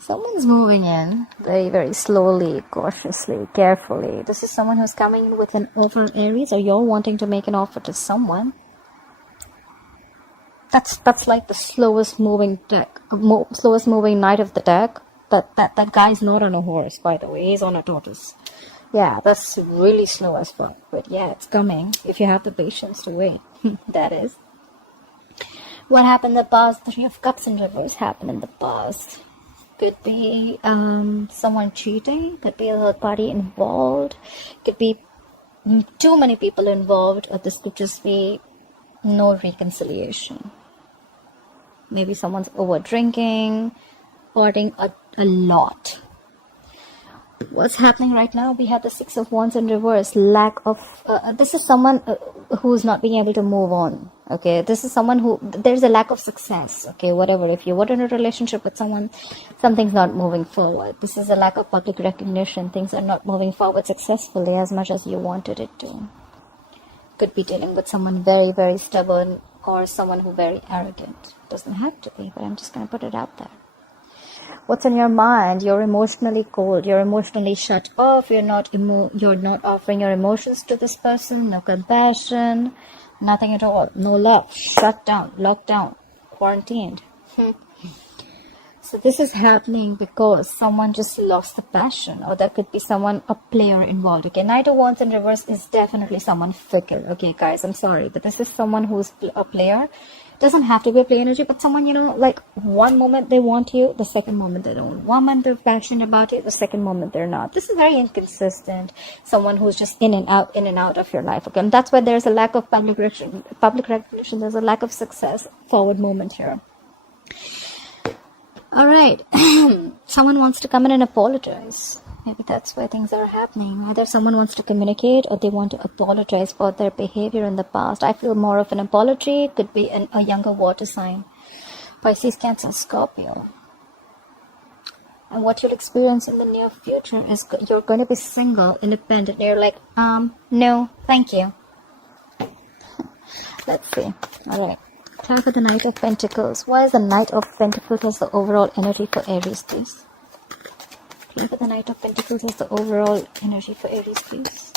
Someone's moving in very, very slowly, cautiously, carefully. This is someone who's coming in with an offer, Aries, or you're wanting to make an offer to someone. That's like the slowest moving deck, slowest moving knight of the deck. That guy's not on a horse, by the way. He's on a tortoise. Yeah, that's really slow as fuck. But yeah, it's coming if you have the patience to wait. That is. What happened in the past? The Three of Cups in reverse happened in the past. Could be someone cheating. Could be a third party involved. Could be too many people involved. Or this could just be no reconciliation. Maybe someone's over drinking, partying a lot. What's happening right now? We have the Six of Wands in reverse. Lack of this is someone who's not being able to move on. Okay, this is someone who there's a lack of success. Okay, whatever. If you were in a relationship with someone, something's not moving forward. This is a lack of public recognition. Things are not moving forward successfully as much as you wanted it to. Could be dealing with someone very, very stubborn or someone who very arrogant. Doesn't have to be, but I'm just gonna put it out there. What's on your mind? You're emotionally cold. You're emotionally shut off. You're not offering your emotions to this person. No compassion. Nothing at all. No love. Shut down. Locked down. Quarantined. So this is happening because someone just lost the passion, or there could be someone, a player involved. Okay, Knight of Wands in reverse is definitely someone fickle. Okay, guys, I'm sorry, but this is someone who's a player. Doesn't have to be a play energy, but someone, like one moment they want you, the second moment they don't. One moment they're passionate about it, the second moment they're not. This is very inconsistent. Someone who's just in and out of your life. Okay, and that's why there's a lack of public recognition. There's a lack of success. Forward moment here. All right, someone wants to come in and apologize. Maybe that's why things are happening. Either someone wants to communicate or they want to apologize for their behavior in the past. I feel more of an apology. Could be a younger water sign. Pisces, Cancer, Scorpio. And what you'll experience in the near future is you're going to be single, independent. You're like, no, thank you. Let's see. All right. Try for the Knight of Pentacles. Why is the Knight of Pentacles as the overall energy for Aries, please? Try for the Knight of Pentacles as the overall energy for Aries, please.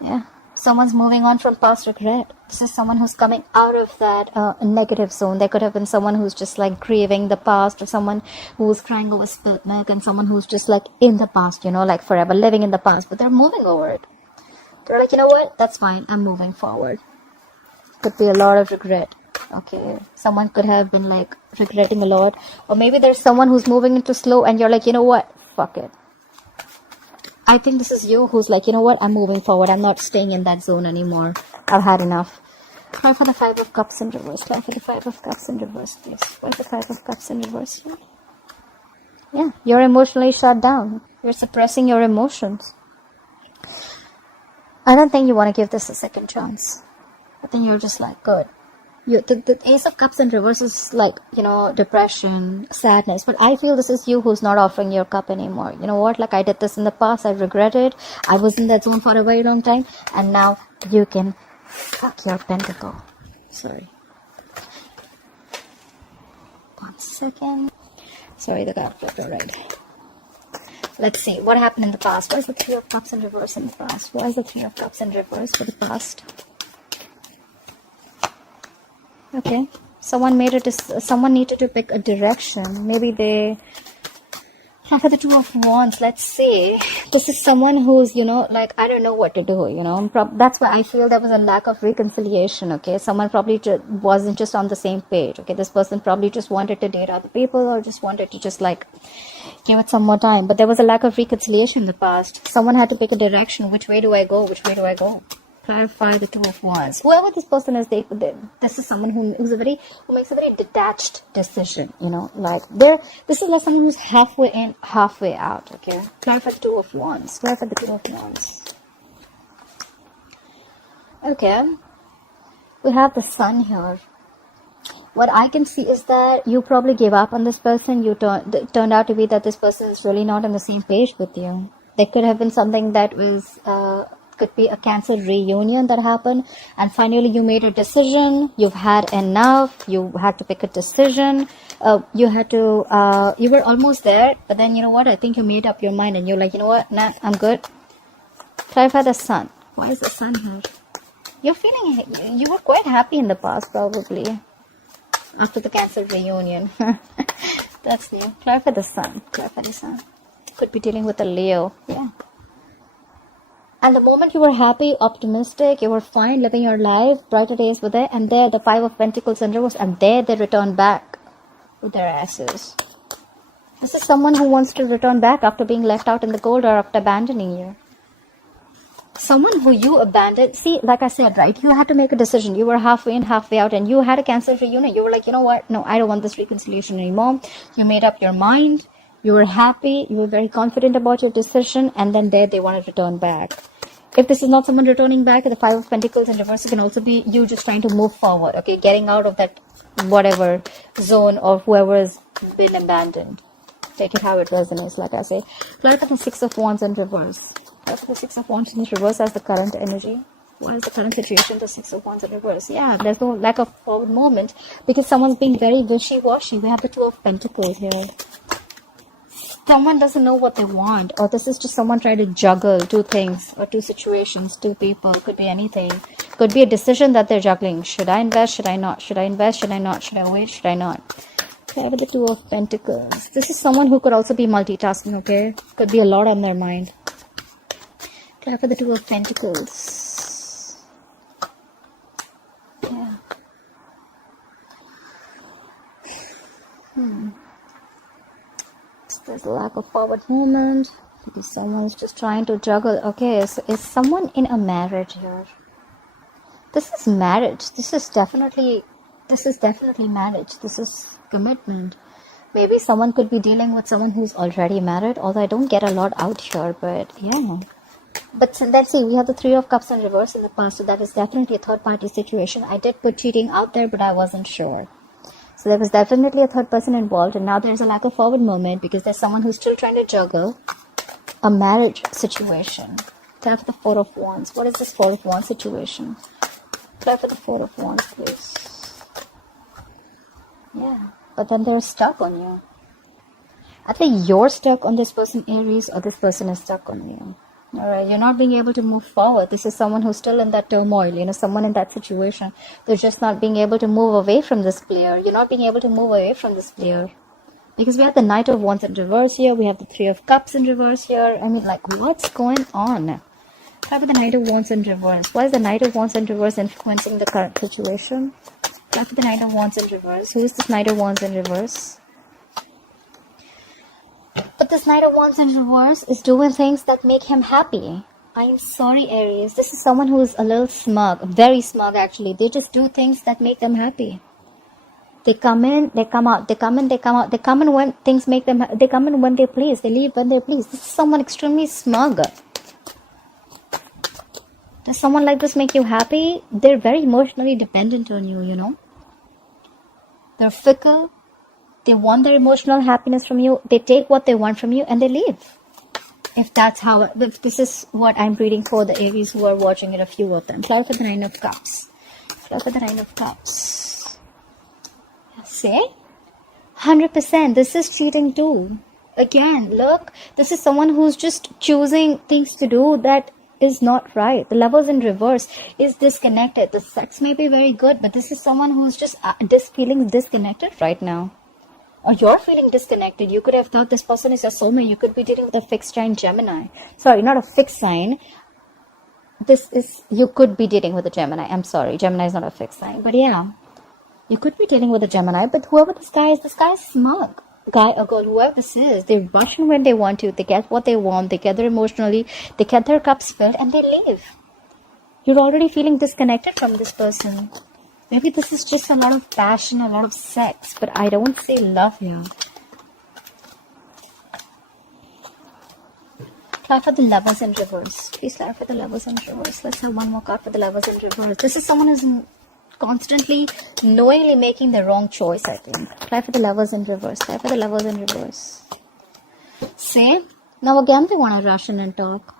Yeah. Someone's moving on from past regret. This is someone who's coming out of that negative zone. There could have been someone who's just like grieving the past, or someone who's crying over spilt milk, and someone who's just like in the past, like forever living in the past, but they're moving over it. They're like, you know what? That's fine. I'm moving forward. Could be a lot of regret. Okay, someone could have been like regretting a lot, or maybe there's someone who's moving into slow and you're like, you know what, fuck it. I think this is you who's like, you know what, I'm moving forward. I'm not staying in that zone anymore. I've had enough. Try for the Five of Cups in reverse. Try for the Five of Cups in reverse, please. Why the Five of Cups in reverse here? Yeah, you're emotionally shut down. You're suppressing your emotions. I don't think you want to give this a second chance. I think you're just like, good. The Ace of Cups in reverse is like, depression, sadness. But I feel this is you who's not offering your cup anymore. You know what? Like, I did this in the past. I regret it. I was in that zone for a very long time. And now you can fuck your pentacle. Sorry. 1 second. Sorry, the card flipped alright. Let's see. What happened in the past? Why is the Three of Cups in reverse in the past? Why is the Three of Cups in reverse for the past? Okay, someone needed to pick a direction. Maybe they have the Two of Wands. Let's see. This is someone who's, like, I don't know what to do, That's why I feel there was a lack of reconciliation, okay? Someone probably wasn't just on the same page, okay? This person probably just wanted to date other people, or just wanted to just, like, give it some more time. But there was a lack of reconciliation in the past. Someone had to pick a direction. Which way do I go? Which way do I go? Clarify the Two of Wands. Whoever this person is, this is someone who makes a very detached decision. Like this is like someone who's halfway in, halfway out. Okay, clarify the Two of Wands. Clarify the Two of Wands. Okay, we have the Sun here. What I can see is that you probably gave up on this person. Turned out to be that this person is really not on the same page with you. There could have been something that was Could be a Cancer reunion that happened, and finally you made a decision. You've had enough. You had to pick a decision. You were almost there, but then you know what? I think you made up your mind, and you're like, you know what? Nah, I'm good. Clarify the Sun. Why is the Sun here? You're feeling, you were quite happy in the past, probably, after the Cancer reunion. That's new. Clarify the Sun. Clarify the Sun. Could be dealing with a Leo. Yeah. And the moment you were happy, optimistic, you were fine, living your life, brighter days were there, and there the Five of Pentacles in reverse, and there they return back with their asses. This is someone who wants to return back after being left out in the cold or after abandoning you. Someone who you abandoned. See, like I said, right, you had to make a decision. You were halfway in, halfway out, and you had a Cancer reunion. You were like, you know what? No, I don't want this reconciliation anymore. You made up your mind. You were happy. You were very confident about your decision. And then there they want to return back. If this is not someone returning back, the Five of Pentacles in reverse, it can also be you just trying to move forward. Okay, getting out of that whatever zone of whoever has been abandoned. Take it how it resonates, like I say. Clarify the Six of Wands in reverse. The Six of Wands in reverse as the current energy. Why is the current situation the Six of Wands in reverse? Yeah, there's no lack of forward movement because someone's being very wishy-washy. We have the Two of Pentacles here. Someone doesn't know what they want, or this is just someone trying to juggle two things or two situations, two people. Could be anything. Could be a decision that they're juggling. Should I invest? Should I not? Should I invest? Should I not? Should I wait? Should I not? Okay, with the Two of Pentacles. This is someone who could also be multitasking, okay? Could be a lot on their mind. Okay, for the Two of Pentacles. Yeah. There's a lack of forward movement. Maybe someone's just trying to juggle. Okay, so is someone in a marriage here? This is marriage. This is definitely marriage. This is commitment. Maybe someone could be dealing with someone who's already married, although I don't get a lot out here, but yeah. But let's see, we have the Three of Cups in reverse in the past, so that is definitely a third party situation. I did put cheating out there, but I wasn't sure. So there was definitely a third person involved, and now there's a lack of forward movement because there's someone who's still trying to juggle a marriage situation. Try for the Four of Wands. What is this Four of Wands situation? Try for the Four of Wands, please. Yeah, but then they're stuck on you. I think you're stuck on this person, Aries, or this person is stuck on you. Alright, you're not being able to move forward. This is someone who's still in that turmoil, you know, someone in that situation. They're just not being able to move away from this player. You're not being able to move away from this player. Because we have the Knight of Wands in reverse here. We have the Three of Cups in reverse here. I mean, like, what's going on? How about the Knight of Wands in reverse? Why is the Knight of Wands in reverse influencing the current situation? How about the Knight of Wands in reverse? Who is this Knight of Wands in reverse? But this Knight of Wands in reverse is doing things that make him happy. I'm sorry, Aries. This is someone who is a little smug. Very smug, actually. They just do things that make them happy. They come in, they come out. They come in, they come out. They come in when things make them... They come in when they please. They leave when they please. This is someone extremely smug. Does someone like this make you happy? They're very emotionally dependent on you, you know. They're fickle. They want their emotional happiness from you. They take what they want from you and they leave. If this is what I'm reading for the Aries who are watching it, a few of them. Clarify the Nine of Cups. Clarify the Nine of Cups. See? 100%. This is cheating too. Again, look. This is someone who's just choosing things to do that is not right. The Lovers in reverse is disconnected. The sex may be very good, but this is someone who's just feeling disconnected right now. Or you're feeling disconnected. You could have thought this person is your soulmate. You could be dealing with a fixed sign Gemini. Sorry, not a fixed sign. You could be dealing with a Gemini. I'm sorry, Gemini is not a fixed sign. But yeah, you could be dealing with a Gemini. But whoever this guy is smug. Guy or girl, whoever this is, they rush in when they want to. They get what they want. They get their emotionally. They get their cups filled and they leave. You're already feeling disconnected from this person. Maybe this is just a lot of passion, a lot of sex, but I don't see love here. Card for the Lovers in reverse. Please clarify the Lovers in reverse. Let's have one more card for the Lovers in reverse. This is someone who's constantly, knowingly making the wrong choice, I think. Clarify for the Lovers in reverse. Clarify for the Lovers in reverse. See? Now again they want to rush in and talk.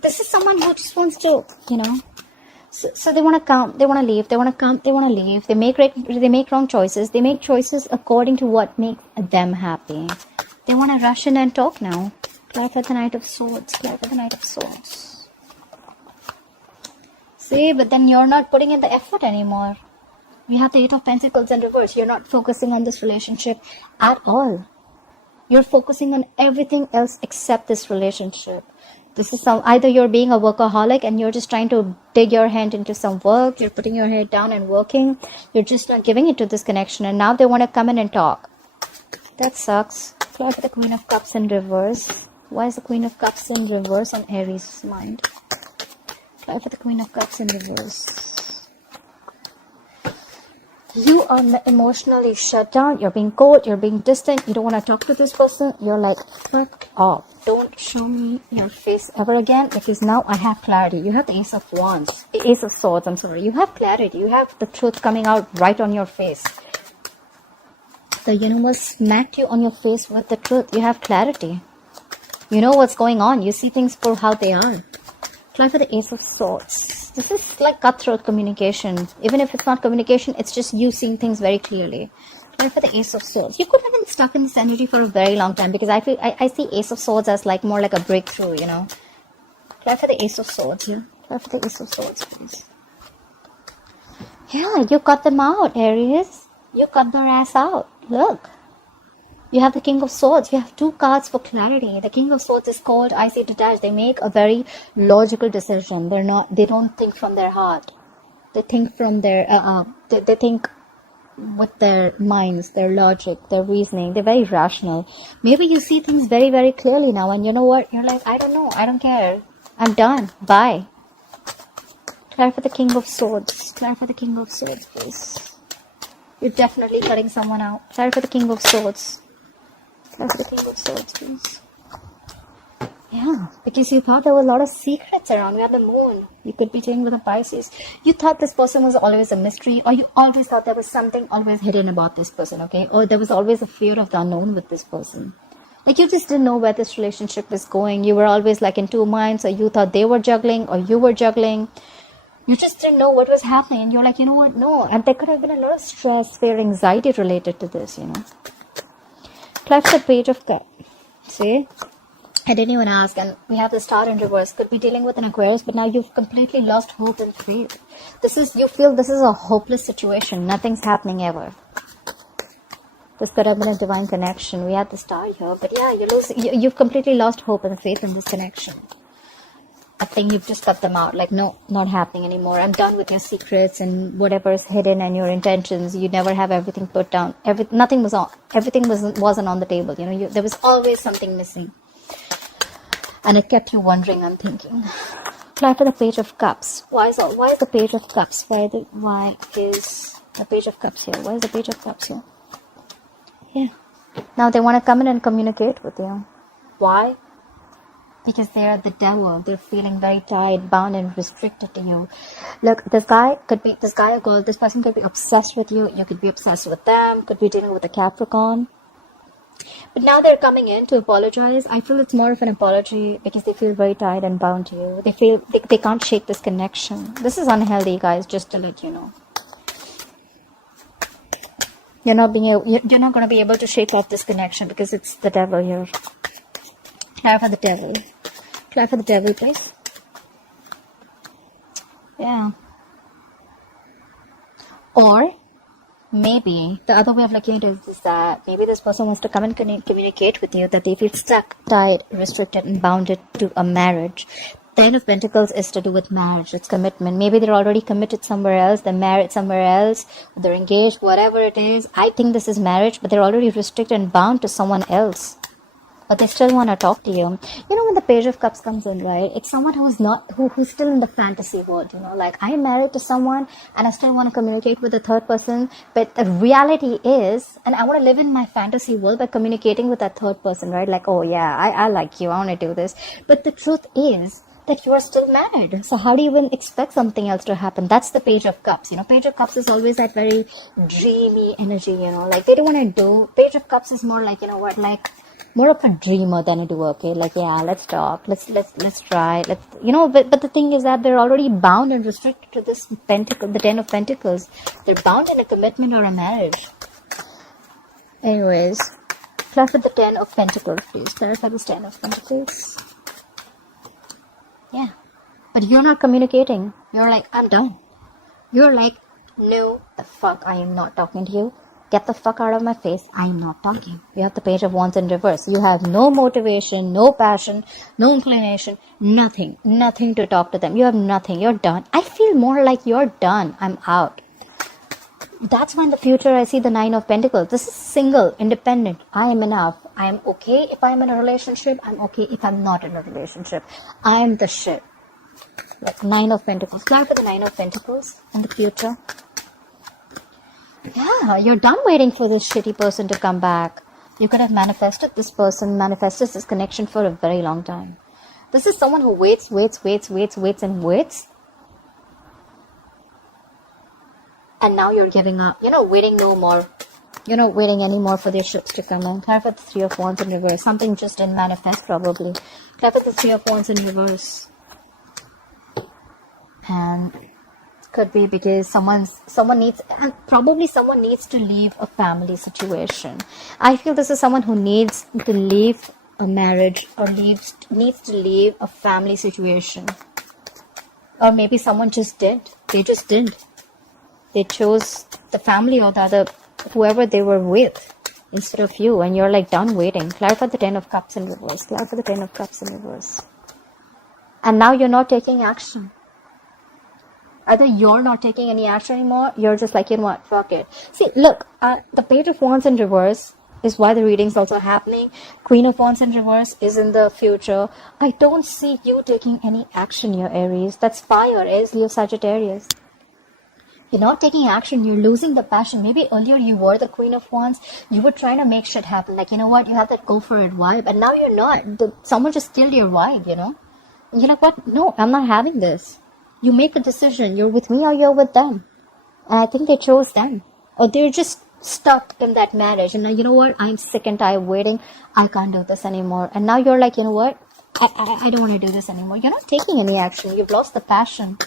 this is someone who just wants to, you know, so they want to come, they want to leave, they want to come, they want to leave. They make wrong choices. They make choices according to what makes them happy. They want to rush in and talk now. Clarify the Knight of Swords. Clarify the Knight of Swords. See, but then you're not putting in the effort anymore. You have the Eight of Pentacles in reverse. You're not focusing on this relationship at all. You're focusing on everything else except this relationship. This is either you're being a workaholic and you're just trying to dig your hand into some work. You're putting your head down and working. You're just not giving it to this connection. And now they want to come in and talk. That sucks. Clarify the Queen of Cups in reverse. Why is the Queen of Cups in reverse on Aries' mind? Clarify the Queen of Cups in reverse. You are emotionally shut down. You're being cold. You're being distant. You don't want to talk to this person. You're like, fuck off. Don't show me your face ever again, because now I have clarity. You have the Ace of Wands. Ace of Swords, I'm sorry. You have clarity. You have the truth coming out right on your face. The universe smacked you on your face with the truth. You have clarity. You know what's going on. You see things for how they are. Clarify the Ace of Swords. This is like cutthroat communication. Even if it's not communication, it's just you seeing things very clearly. Clarify the Ace of Swords. You could have been stuck in this energy for a very long time, because I see Ace of Swords as like more like a breakthrough, you know. Clarify the Ace of Swords. Yeah. Clarify the Ace of Swords, please. Yeah, you cut them out, Aries. You cut their ass out. Look. You have the King of Swords. You have two cards for clarity. The King of Swords is called, I say, detached. They make a very logical decision. They don't think from their heart. They think from their, they think with their minds, their logic, their reasoning. They're very rational. Maybe you see things very, very clearly now, and you know what? You're like, I don't know. I don't care. I'm done. Bye. Clarify the King of Swords. Clarify the King of Swords, please. You're definitely cutting someone out. Clarify the King of Swords. Clarify the King of Swords, please. Yeah, because you thought there were a lot of secrets around. We have the moon. You could be dealing with a Pisces. You thought this person was always a mystery, or you always thought there was something always hidden about this person, okay? Or there was always a fear of the unknown with this person. Like, you just didn't know where this relationship was going. You were always like in two minds, or you thought they were juggling, or you were juggling. You just didn't know what was happening, and you're like, you know what? No. And there could have been a lot of stress, fear, anxiety related to this, you know. Clarify the Page of Cups. See? I didn't even ask, and we have the Star in reverse. Could be dealing with an Aquarius, but now you've completely lost hope and faith. You feel this is a hopeless situation. Nothing's happening ever. This could have been a divine connection. We had the Star here, but yeah, you've completely lost hope and faith in this connection. I think you've just cut them out. Like, no, not happening anymore. I'm done with your secrets and whatever is hidden and your intentions. You never have everything put down. Everything wasn't on the table. You know, there was always something missing, and it kept you wondering and thinking. Clarify the Page of Cups. Why is the Page of Cups? Why is the Page of Cups here? Why is the Page of Cups here? Yeah. Now they want to come in and communicate with you. Why? Because they are the devil. They're feeling very tied, bound, and restricted to you. Look, this guy or girl, this person could be obsessed with you. You could be obsessed with them. Could be dealing with a Capricorn. But now they're coming in to apologize. I feel it's more of an apology because they feel very tied and bound to you. They feel they can't shake this connection. This is unhealthy, guys, just to let you know. You're not going to be able to shake off this connection because it's the devil here. Clarify the devil. Clarify the devil, please. Yeah. Or maybe the other way of looking at it is that maybe this person wants to come and communicate with you that they feel stuck, tied, restricted, and bounded to a marriage. Ten of Pentacles is to do with marriage. It's commitment. Maybe they're already committed somewhere else. They're married somewhere else. They're engaged, whatever it is. I think this is marriage, but they're already restricted and bound to someone else. But they still want to talk to you. You know, when the Page of Cups comes in, right? It's someone who's still in the fantasy world, you know, like I'm married to someone and I still want to communicate with the third person. But the reality is, and I want to live in my fantasy world by communicating with that third person, right? Like, oh yeah, I like you. I want to do this. But the truth is that you are still married. So how do you even expect something else to happen? That's the Page of Cups. You know, Page of Cups is always that very dreamy energy, you know, like they don't want to do. Page of Cups is more like, you know what, like, more of a dreamer than a doer. Okay, like, yeah, let's talk, let's try, but the thing is that they're already bound and restricted to this pentacle, the 10 of Pentacles. They're bound in a commitment or a marriage. Anyways, clarify the 10 of Pentacles, please. Clarify this 10 of Pentacles. Yeah, but you're not communicating. You're like, I'm done. You're like, no, the fuck, I am not talking to you. Get the fuck out of my face. I am not talking. You have the Page of Wands in reverse. You have no motivation, no passion, no inclination, nothing. Nothing to talk to them. You have nothing. You're done. I feel more like you're done. I'm out. That's why in the future I see the 9 of Pentacles. This is single, independent. I am enough. I am okay if I'm in a relationship. I'm okay if I'm not in a relationship. I am the shit. Like 9 of Pentacles. Clarify the 9 of Pentacles in the future. Yeah, you're done waiting for this shitty person to come back. You could have manifested this person, manifested this connection for a very long time. This is someone who waits and waits. And now you're giving up. You're not waiting no more. You're not waiting anymore for their ships to come in. Clarify the 3 of Wands in reverse. Something just didn't manifest probably. Clarify the 3 of Wands in reverse. And could be because someone needs to leave a family situation. I feel this is someone who needs to leave a marriage or needs to leave a family situation. Or maybe someone just did. They just didn't. They chose the family or the other, whoever they were with, instead of you, and you're like done waiting. Clarify the 10 of Cups in reverse. Clarify the 10 of Cups in reverse. And now you're not taking action. Either you're not taking any action anymore, you're just like, you know what, fuck it. See, look, the Page of Wands in reverse is why the reading's also happening. Queen of Wands in reverse is in the future. I don't see you taking any action here, Aries. That's fire, Aries, Leo, Sagittarius. You're not taking action. You're losing the passion. Maybe earlier you were the Queen of Wands. You were trying to make shit happen. Like, you know what, you have that go for it vibe. And now you're not. Someone just killed your vibe, you know. And you're like, what? No, I'm not having this. You make a decision. You're with me or you're with them. And I think they chose them. Or they're just stuck in that marriage. And now, you know what? I'm sick and tired of waiting. I can't do this anymore. And now you're like, you know what? I don't want to do this anymore. You're not taking any action. You've lost the passion.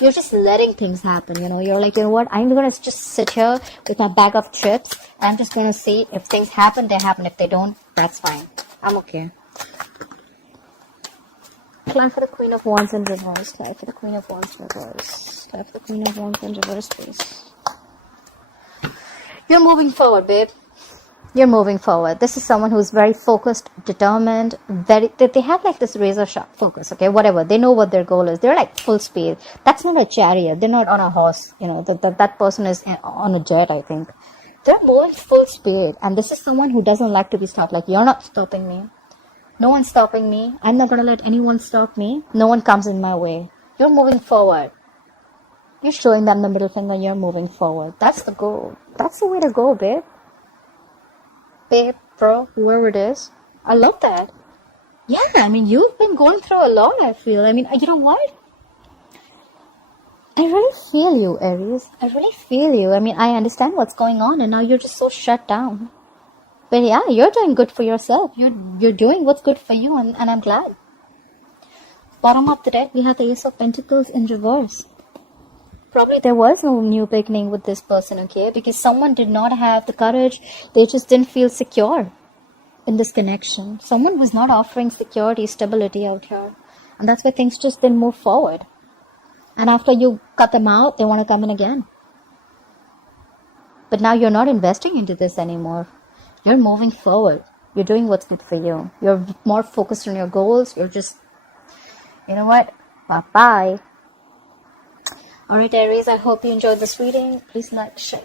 You're just letting things happen, you know. You're like, you know what? I'm going to just sit here with my bag of chips. I'm just going to see if things happen, they happen. If they don't, that's fine. I'm okay. Clarify the Queen of Wands in reverse. Clarify the Queen of Wands in reverse. Clarify the Queen of Wands in reverse, please. You're moving forward, babe. You're moving forward. This is someone who's very focused, determined, they have like this razor sharp focus, okay? Whatever. They know what their goal is. They're like full speed. That's not a chariot. They're not on a horse. You know, that person is on a jet, I think. They're moving full speed. And this is someone who doesn't like to be stopped. Like, you're not stopping me. No one's stopping me. I'm not going to let anyone stop me. No one comes in my way. You're moving forward. You're showing them the middle finger. You're moving forward. That's the goal. That's the way to go, babe. Babe, bro, whoever it is. I love that. Yeah, I mean, you've been going through a lot, I feel. I mean, you know what? I really feel you, Aries. I really feel you. I mean, I understand what's going on, and now you're just so shut down. But yeah, you're doing good for yourself. You're doing what's good for you, and I'm glad. Bottom of the deck, we have the Ace of Pentacles in reverse. Probably there was no new beginning with this person, okay? Because someone did not have the courage. They just didn't feel secure in this connection. Someone was not offering security, stability out here. And that's why things just didn't move forward. And after you cut them out, they want to come in again. But now you're not investing into this anymore. You're moving forward. You're doing what's good for you. You're more focused on your goals. You're just, you know what? Bye-bye. Alright, Aries, I hope you enjoyed this reading. Please like, share,